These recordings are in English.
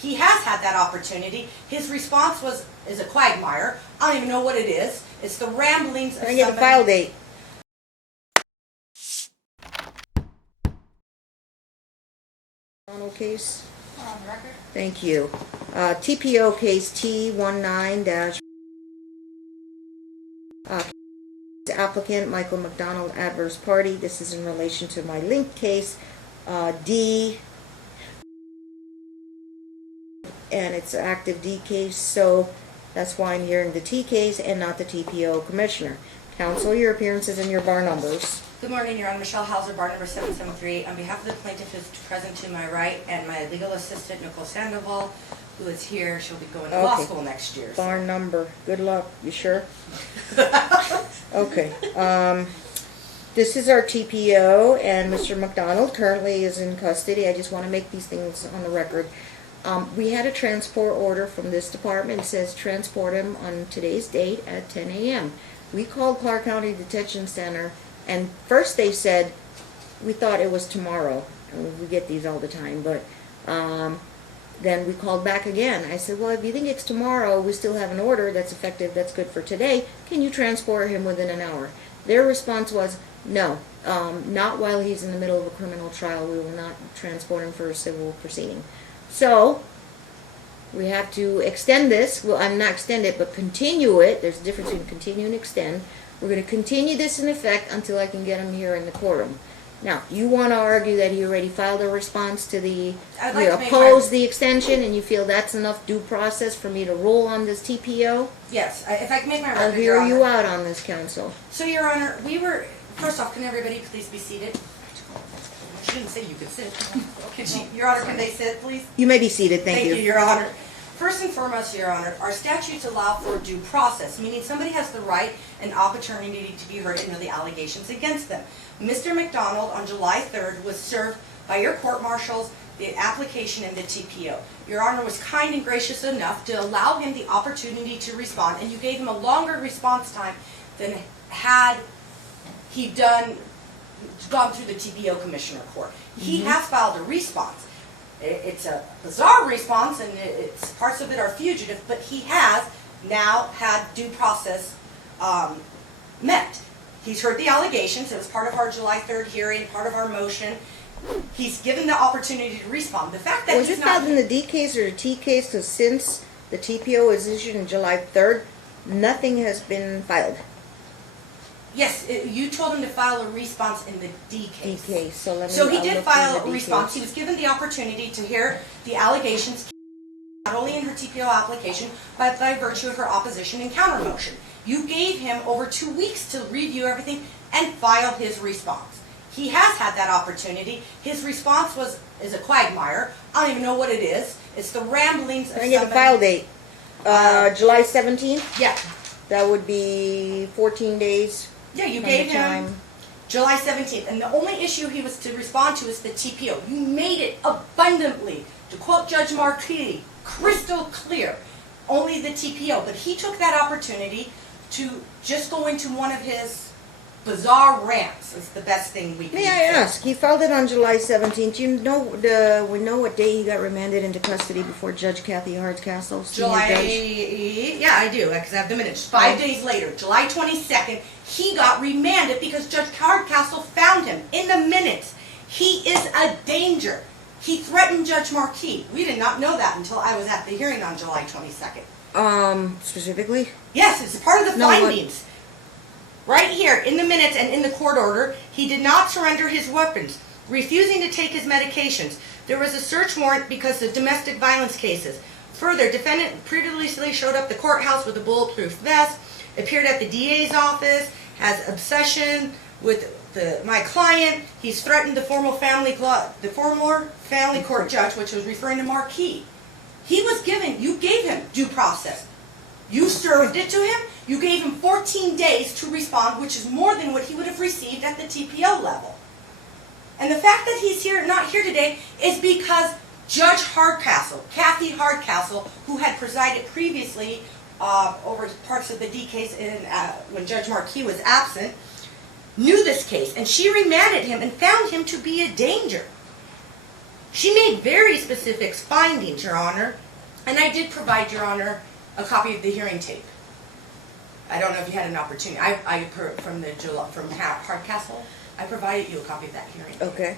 He has had that opportunity. His response is a quagmire. I don't even know what it is. It's the ramblings of Can I get a file date? McDonald case. On the record. Thank you. TPO case T19- applicant Michael McDonald, adverse party. This is in relation to my linked case D, and it's an active D case, so that's why I'm hearing the T case and not the TPO commissioner. Counsel, your appearances and your bar numbers. Good morning, Your Honor. Michelle Hauser, bar number 773. On behalf of the plaintiff who's present to my right and my legal assistant, Nicole Sandoval, who is here, she'll be going to law school next year. Bar number. Good luck. You sure? Okay. This is our TPO, and Mr. McDonald currently is in custody. I just want to make these things on the record. We had a transport order from this department. It says transport him on today's date at 10 a.m. We called Clark County Detention Center, and first they said we thought it was tomorrow. We get these all the time, but then we called back again. I said, well, if you think it's tomorrow, we still have an order that's effective, that's good for today. Can you transport him within an hour? Their response was, no, not while he's in the middle of a criminal trial. We will not transport him for a civil proceeding. So we have to extend this. Well, I'm not extend it, but continue it. There's a difference between continue and extend. We're going to continue this in effect until I can get him here in the courtroom. Now, you want to argue that he already filed a response to the, you oppose the extension, and you feel that's enough due process for me to rule on this TPO? Yes, if I can make my record, I'll hear you out on this, counsel. So, Your Honor, first off, can everybody please be seated? She didn't say you could sit. Your Honor, can they sit, please? You may be seated, thank you. Thank you, Your Honor. First and foremost, Your Honor, our statutes allow for due process, meaning somebody has the right and opportunity to be heard and know the allegations against them. Mr. McDonald, on July 3rd, was served by your court-martials the application and the TPO. Your Honor was kind and gracious enough to allow him the opportunity to respond, and you gave him a longer response time than had he gone through the TPO Commissioner Court. He has filed a response. It's a bizarre response, and parts of it are fugitive, but he has now had due process met. He's heard the allegations. It was part of our July 3rd hearing, part of our motion. He's given the opportunity to respond. The fact that was it filed in the D case or the T case? Because since the TPO was issued on July 3rd, nothing has been filed. Yes, you told him to file a response in the D case. D case. So he did file a response. He was given the opportunity to hear the allegations, not only in her TPO application, but by virtue of her opposition and counter motion. You gave him over 2 weeks to review everything and file his response. He has had that opportunity. His response is a quagmire. I don't even know what it is. It's the ramblings of somebody. Can I get a file date? July 17th? Yeah. That would be 14 days. Yeah, you gave him July 17th. And the only issue he was to respond to is the TPO. You made it abundantly, to quote Judge Marquis, crystal clear, only the TPO. But he took that opportunity to just go into one of his bizarre rants. It's the best thing we can do. May I ask, he filed it on July 17th. You know, we know what day he got remanded into custody before Judge Kathy Hardcastle? Yeah, I do, because I have the minutes. 5 days later, July 22nd, he got remanded because Judge Hardcastle found him in the minutes. He is a danger. He threatened Judge Marquis. We did not know that until I was at the hearing on July 22nd. Specifically? Yes, it's part of the findings. Right here, in the minutes and in the court order, he did not surrender his weapons, refusing to take his medications. There was a search warrant because of domestic violence cases. Further, defendant previously showed up at the courthouse with a bulletproof vest, appeared at the DA's office, has obsession with my client. He's threatened the former family court judge, which was referring to Marquis. You gave him due process. You served it to him. You gave him 14 days to respond, which is more than what he would have received at the TPO level. And the fact that he's not here today, is because Judge Hardcastle, Kathy Hardcastle, who had presided previously over parts of the D case when Judge Marquis was absent, knew this case, and she remanded him and found him to be a danger. She made very specific findings, Your Honor, and I did provide, Your Honor, a copy of the hearing tape. I don't know if you had an opportunity. From Hardcastle, I provided you a copy of that hearing tape. Okay.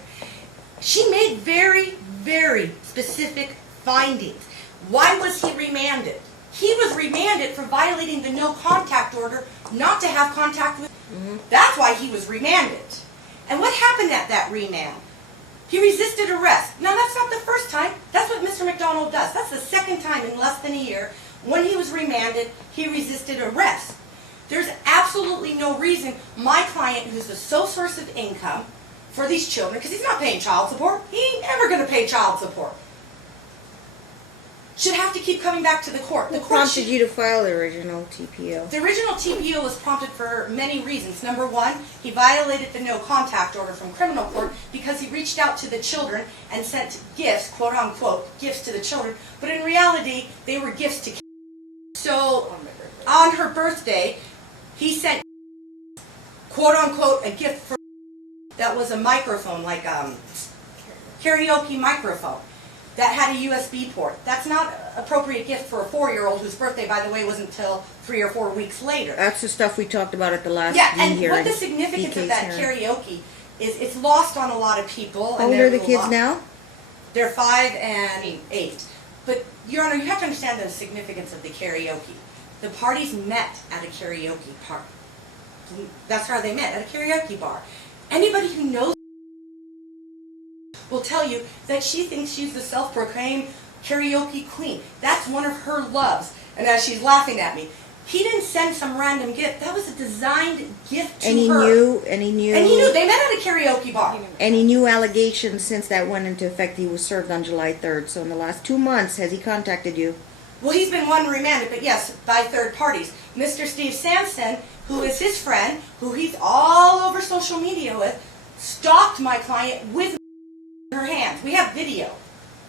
She made very, very specific findings. Why was he remanded? He was remanded for violating the no contact order, not to have contact with. That's why he was remanded. And what happened at that remand? He resisted arrest. Now that's not the first time. That's what Mr. McDonald does. That's the second time in less than a year. When he was remanded, he resisted arrest. There's absolutely no reason my client, who's the sole source of income for these children, because he's not paying child support, he ain't ever going to pay child support, should have to keep coming back to the court. What prompted you to file the original TPO? The original TPO was prompted for many reasons. Number one, he violated the no contact order from criminal court because he reached out to the children and sent gifts, quote unquote, gifts to the children, but in reality, they were gifts to kids. So, on her birthday, he sent, quote unquote, a gift for that was a microphone, like karaoke microphone, that had a USB port. That's not an appropriate gift for a 4-year-old whose birthday, by the way, wasn't until 3 or 4 weeks later. That's the stuff we talked about at the last and hearing. what the significance of that karaoke is, it's lost on a lot of people. How old are the kids now? They're 5 and 8. But, Your Honor, you have to understand the significance of the karaoke. The parties met at a karaoke park. That's how they met, at a karaoke bar. Anybody who knows will tell you that she thinks she's the self-proclaimed karaoke queen. That's one of her loves. And as she's laughing at me, he didn't send some random gift. That was a designed gift to her. And he knew. They met at a karaoke bar. And he knew allegations since that went into effect. He was served on July 3rd. So in the last 2 months, has he contacted you? Well, he's been one remanded, but yes, by third parties. Mr. Steve Sampson, who is his friend, who he's all over social media with, stalked my client with her hands. We have video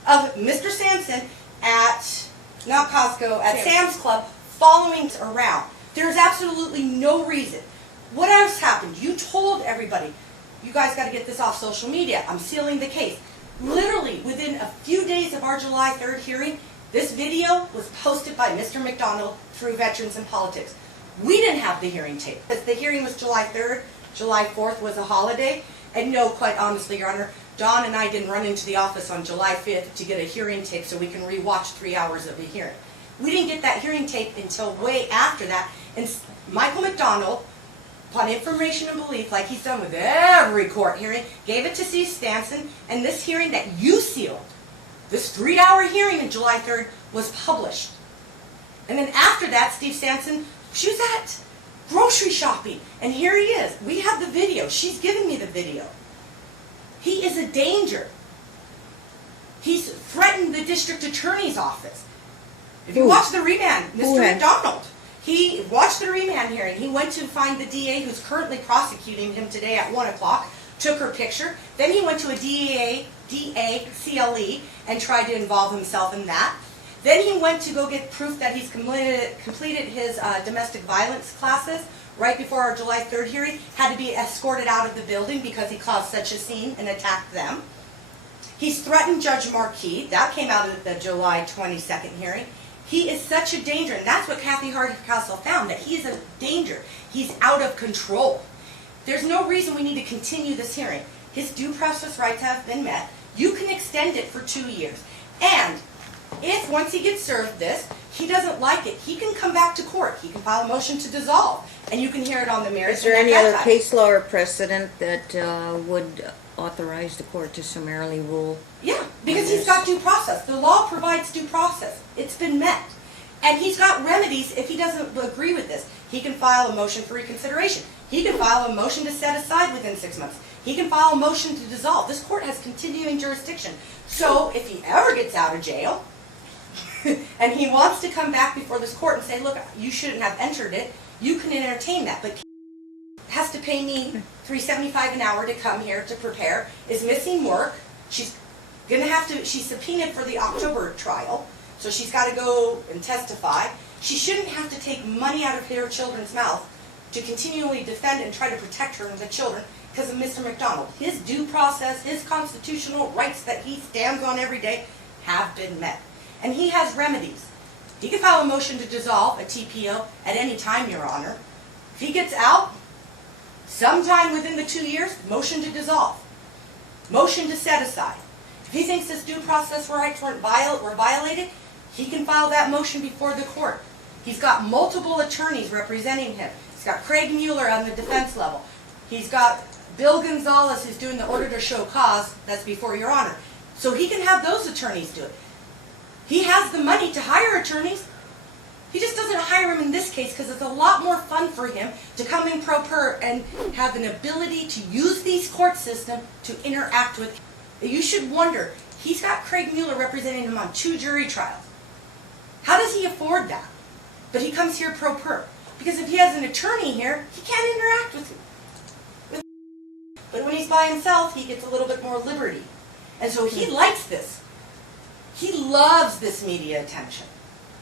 of Mr. Sampson at, not Costco, at Sam's Club, following around. There's absolutely no reason. What else happened? You told everybody, you guys got to get this off social media. I'm sealing the case. Literally, within a few days of our July 3rd hearing, this video was posted by Mr. McDonald through Veterans in Politics. We didn't have the hearing tape. The hearing was July 3rd. July 4th was a holiday. And no, quite honestly, Your Honor, Don and I didn't run into the office on July 5th to get a hearing tape so we can rewatch 3 hours of a hearing. We didn't get that hearing tape until way after that. And Michael McDonald, upon information and belief, like he's done with every court hearing, gave it to Steve Sampson, and this hearing that you sealed, this 3-hour hearing on July 3rd, was published. And then after that, Steve Sampson, she was at grocery shopping, and here he is. We have the video. She's given me the video. He is a danger. He's threatened the district attorney's office. If you watch the remand, Mr. McDonald, he watched the remand hearing. He went to find the DA who's currently prosecuting him today at 1 o'clock, took her picture. Then he went to a DA CLE and tried to involve himself in that. Then he went to go get proof that he's completed his domestic violence classes right before our July 3rd hearing, had to be escorted out of the building because he caused such a scene and attacked them. He's threatened Judge Marquis. That came out of the July 22nd hearing. He is such a danger, and that's what Kathy Hardcastle found, that he's a danger. He's out of control. There's no reason we need to continue this hearing. His due process rights have been met. You can extend it for 2 years. And if, once he gets served this, he doesn't like it, he can come back to court. He can file a motion to dissolve, and you can hear it on the merits. Is there any other case law or precedent that would authorize the court to summarily rule? Yeah, because he's got due process. The law provides due process. It's been met. And he's got remedies if he doesn't agree with this. He can file a motion for reconsideration. He can file a motion to set aside within 6 months. He can file a motion to dissolve. This court has continuing jurisdiction. So if he ever gets out of jail, and he wants to come back before this court and say, look, you shouldn't have entered it, you can entertain that. But has to pay me $3.75 an hour to come here to prepare, is missing work. She's gonna have to, she's subpoenaed for the October trial, so she's got to go and testify. She shouldn't have to take money out of her children's mouth to continually defend and try to protect her and the children. because of Mr. McDonald. His due process, his constitutional rights that he stands on every day have been met. And he has remedies. He can file a motion to dissolve a TPO at any time, Your Honor. If he gets out, sometime within the 2 years, motion to dissolve. Motion to set aside. If he thinks his due process rights were violated, he can file that motion before the court. He's got multiple attorneys representing him. He's got Craig Mueller on the defense level. He's got Bill Gonzalez who's doing the order to show cause. That's before Your Honor. So he can have those attorneys do it. He has the money to hire attorneys. He just doesn't hire them in this case because it's a lot more fun for him to come in pro per and have an ability to use these court system to interact with. You should wonder, he's got Craig Mueller representing him on 2 jury trials. How does he afford that? But he comes here pro per. Because if he has an attorney here, he can't interact with him. But when he's by himself, he gets a little bit more liberty. And so he likes this. He loves this media attention.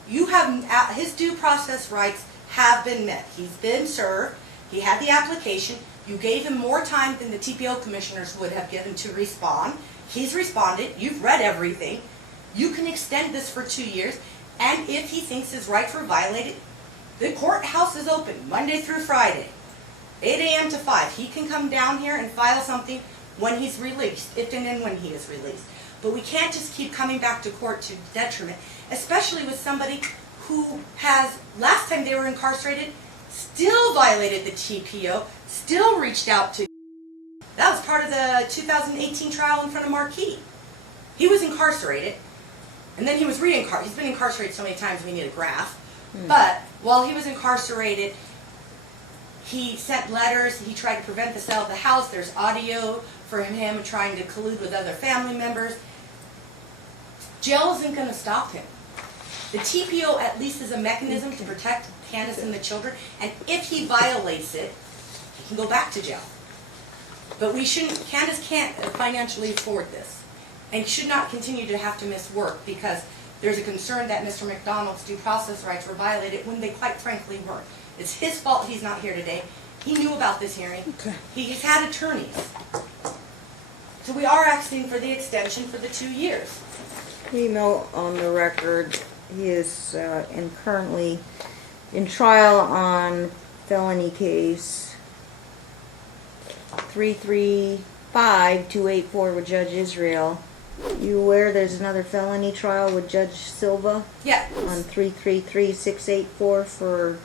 You have, his due process rights have been met. He's been served. He had the application. You gave him more time than the TPO commissioners would have given to respond. He's responded. You've read everything. You can extend this for 2 years. And if he thinks his rights were violated, the courthouse is open Monday through Friday, 8 a.m. to 5. He can come down here and file something when he's released, if and then when he is released. But we can't just keep coming back to court to detriment, especially with somebody who has, last time they were incarcerated, still violated the TPO, still reached out to. That was part of the 2018 trial in front of Marquis. He was incarcerated, and then he was reincarcerated. He's been incarcerated so many times we need a graph. But while he was incarcerated, he sent letters. He tried to prevent the sale of the house. There's audio for him trying to collude with other family members. Jail isn't going to stop him. The TPO at least is a mechanism to protect Candace and the children. And if he violates it, he can go back to jail. But we shouldn't, Candace can't financially afford this. And should not continue to have to miss work because there's a concern that Mr. McDonald's due process rights were violated when they quite frankly weren't. It's his fault he's not here today. He knew about this hearing. Okay. He's had attorneys. So we are asking for the extension for the 2 years. We know on the record he is currently in trial on felony case 335284 with Judge Israel. You aware there's another felony trial with Judge Silva? Yeah. On 333684 for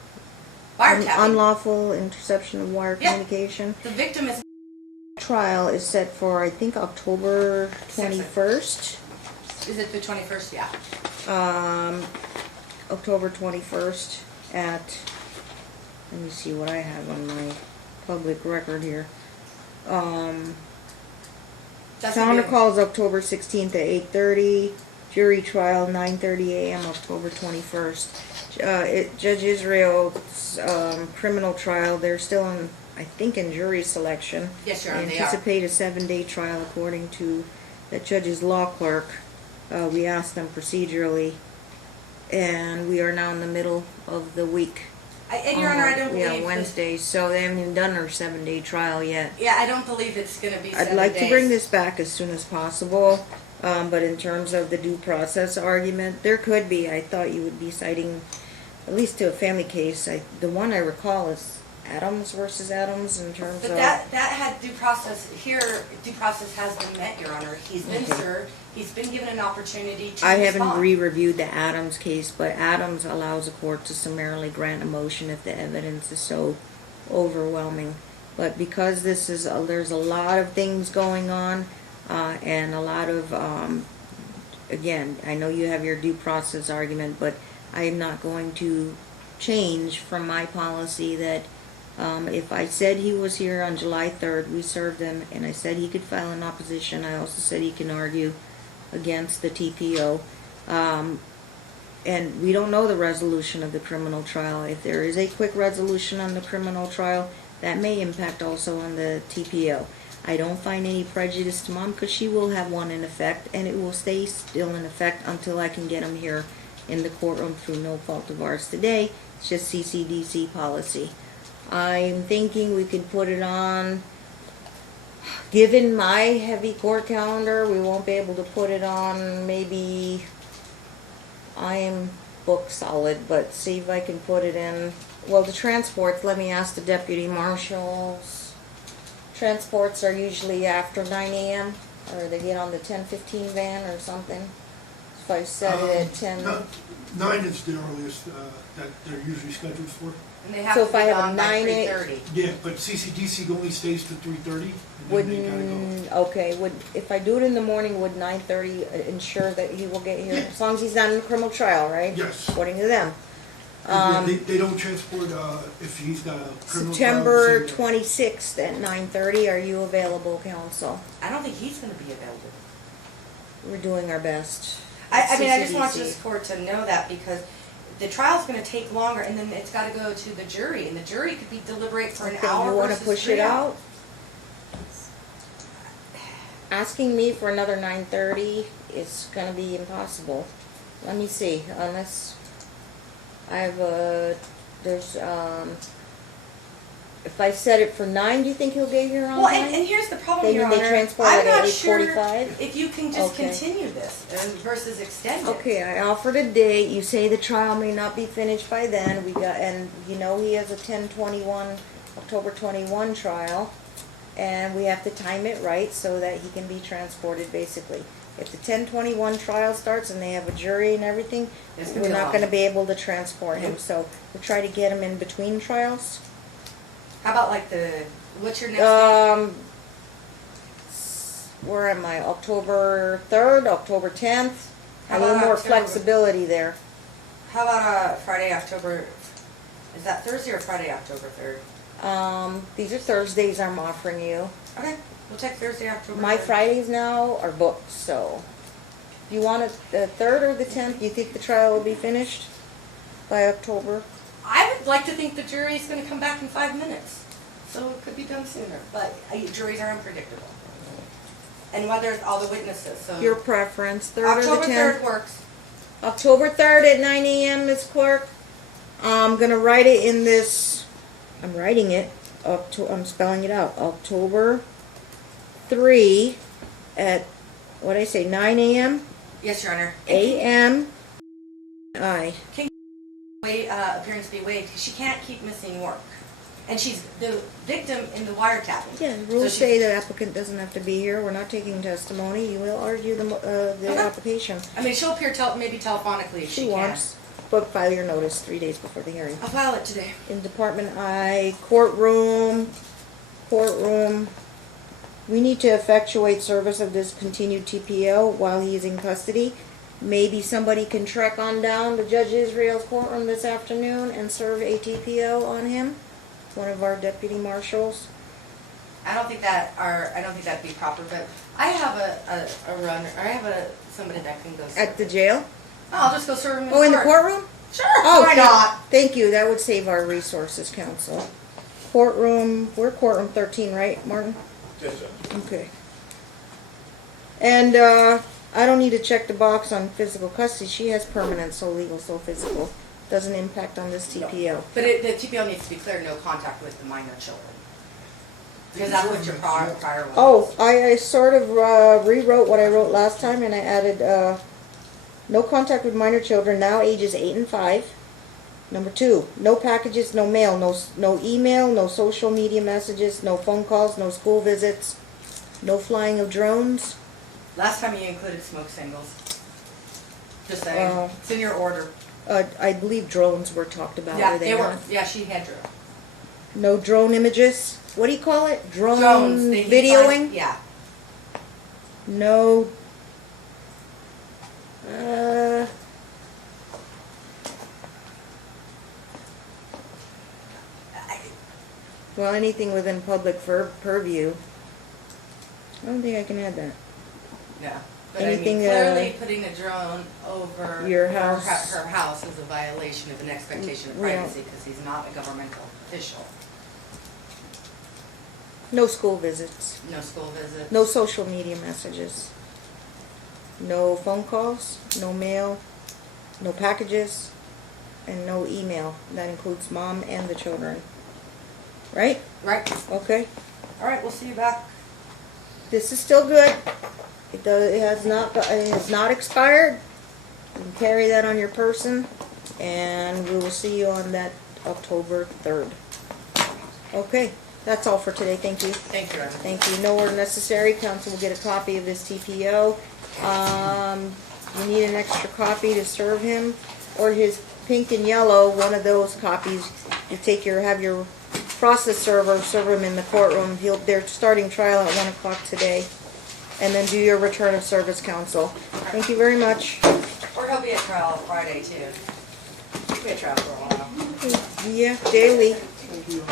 Wiretapping. unlawful interception of wire communication. The victim is. Trial is set for, I think, October 21st. Is it the 21st? Yeah. October 21st at, let me see what I have on my public record here. Counter calls October 16th at 8:30. Jury trial 9:30 a.m. October 21st. Judge Israel's criminal trial, they're still in, I think, in jury selection. Yes, Your Honor, they are. Anticipate a 7-day trial according to the judge's law clerk. We asked them procedurally, and we are now in the middle of the week. And Your Honor, I don't believe. Yeah, Wednesday. So they haven't even done their 7-day trial yet. Yeah, I don't believe it's going to be 7 days. I'd like to bring this back as soon as possible. But in terms of the due process argument, there could be. I thought you would be citing, at least to a family case. The one I recall is Adams versus Adams in terms But of. that had due process here. Due process has been met, Your Honor. He's been served. He's been given an opportunity to I respond. haven't re-reviewed the Adams case, but Adams allows a court to summarily grant a motion if the evidence is so overwhelming. But because this is, there's a lot of things going on, and a lot of, again, I know you have your due process argument, but I am not going to change from my policy that if I said he was here on July 3rd, we served him, and I said he could file an opposition. I also said he can argue against the TPO. And we don't know the resolution of the criminal trial. If there is a quick resolution on the criminal trial, that may impact also on the TPO. I don't find any prejudice to Mom because she will have one in effect, and it will stay still in effect until I can get him here in the courtroom through no fault of ours today. It's just CCDC policy. I'm thinking we could put it on Given my heavy court calendar, we won't be able to put it on. Maybe I am booked solid, but see if I can put it in. Well, the transports, let me ask the deputy marshals. Transports are usually after 9 a.m. or they get on the 10:15 van or something. If I set it at 10. 9 is the earliest that they're usually scheduled for. And they have So to if I be have a gone by 9, 3:30. Yeah, but CCDC only stays to 3:30. Would if I do it in the morning, would 9:30 ensure that he will get here? Yeah. As long as he's not in a criminal trial, right? Yes. According to them. They don't transport if he's got a criminal September trial. 26th at 9:30. Are you available, counsel? I don't think he's gonna be available. We're doing our best. I mean, I just want CCDC. this court to know that because the trial's gonna take longer and then it's gotta go to the jury and the jury could be deliberate for an Okay, hour you want to versus push 3 it hours. out? Asking me for another 9:30 is going to be impossible. Let me see, unless I have there's, if I set it for 9, do you think he'll get here on Well, time? and here's the problem, Then Your they Honor. transport I'm it at not sure 8:45? if you can just Okay. continue this versus extend it. Okay, I offered a date. You say the trial may not be finished by then. And you know he has a October 21 trial, and we have to time it right so that he can be transported. Basically, if the 10/21 trial starts and they have a jury and everything, It's gonna we're be not long. going to be able to transport him. Nope. So we'll try to get him in between trials. How about like what's your next date? Where am I? October 3rd, October 10th. How A little about more October? flexibility there. How about Friday, October, is that Thursday or Friday, October 3rd? These are Thursdays I'm offering you. Okay, we'll take Thursday, October 3rd. My Fridays now are booked, so. Do you want it the 3rd or the 10th? Do you think the trial will be finished by October? I would like to think the jury's gonna come back in 5 minutes, so it could be done sooner, but juries are unpredictable. And whether all the witnesses, so. Your preference, 3rd or the October 10th? 3rd works. October 3rd at 9 a.m., Ms. Clerk. I'm gonna write it in this, I'm writing it, I'm spelling it out. October 3 at, what'd I say, 9 a.m.? Yes, Your Honor. A.M. Aye. Appearance be waived, because she can't keep missing work. And she's the victim in the wiretapping. Yeah, the rules say the applicant doesn't have to be here. We're not taking testimony. You will argue the Okay. application. I mean, she'll appear maybe telephonically if she She can. wants, but file your notice 3 days before the hearing. I'll file it today. In Department I, courtroom. We need to effectuate service of this continued TPO while he is in custody. Maybe somebody can trek on down to Judge Israel's courtroom this afternoon and serve a TPO on him. One of our deputy marshals. I don't think that'd be proper, but I have a runner, I have somebody that can go serve. At the jail? I'll just go serve him in Oh, in the court. courtroom? Sure, Oh, why not? Thank you. That would save our resources, counsel. Courtroom, we're courtroom 13, right, Martin? Yes, sir. Okay. And I don't need to check the box on physical custody. She has permanent, so legal, so physical. Doesn't impact on this TPO. But the TPO needs to be clear, no contact with the minor children. Because that's what your prior one Oh, was. I sort of rewrote what I wrote last time, and I added no contact with minor children, now ages 8 and 5. Number 2, no packages, no mail, no email, no social media messages, no phone calls, no school visits, no flying of drones. Last time you included smoke signals. Just saying, it's in your order. I believe drones were talked about. Yeah, were they were, not? yeah, she had drone. No drone images. What do you call it? Drone Drones. videoing? Yeah. No. Well, anything within public purview. I don't think I can add that. Yeah. But Anything, clearly putting a drone over your house. her house is a violation of an expectation of Yeah. privacy because he's not a governmental official. No school visits. No school visits. No social media messages. No phone calls. No mail. No packages. And no email. That includes mom and the children. Right? Right. Okay. All right, we'll see you back this is still good. It has not expired. You can carry that on your person, and we will see you on that October 3rd. Okay, that's all for today. Thank you. Thank you, Evan. Thank you. No word necessary. Council will get a copy of this TPO. You need an extra copy to serve him, or his pink and yellow, one of those copies. You have your process server serve him in the courtroom. They're starting trial at 1 o'clock today. And then do your return of service, counsel. Thank you very much. Or he'll be at trial Friday too. He'll be at trial for a while. Yeah, daily. Thank you.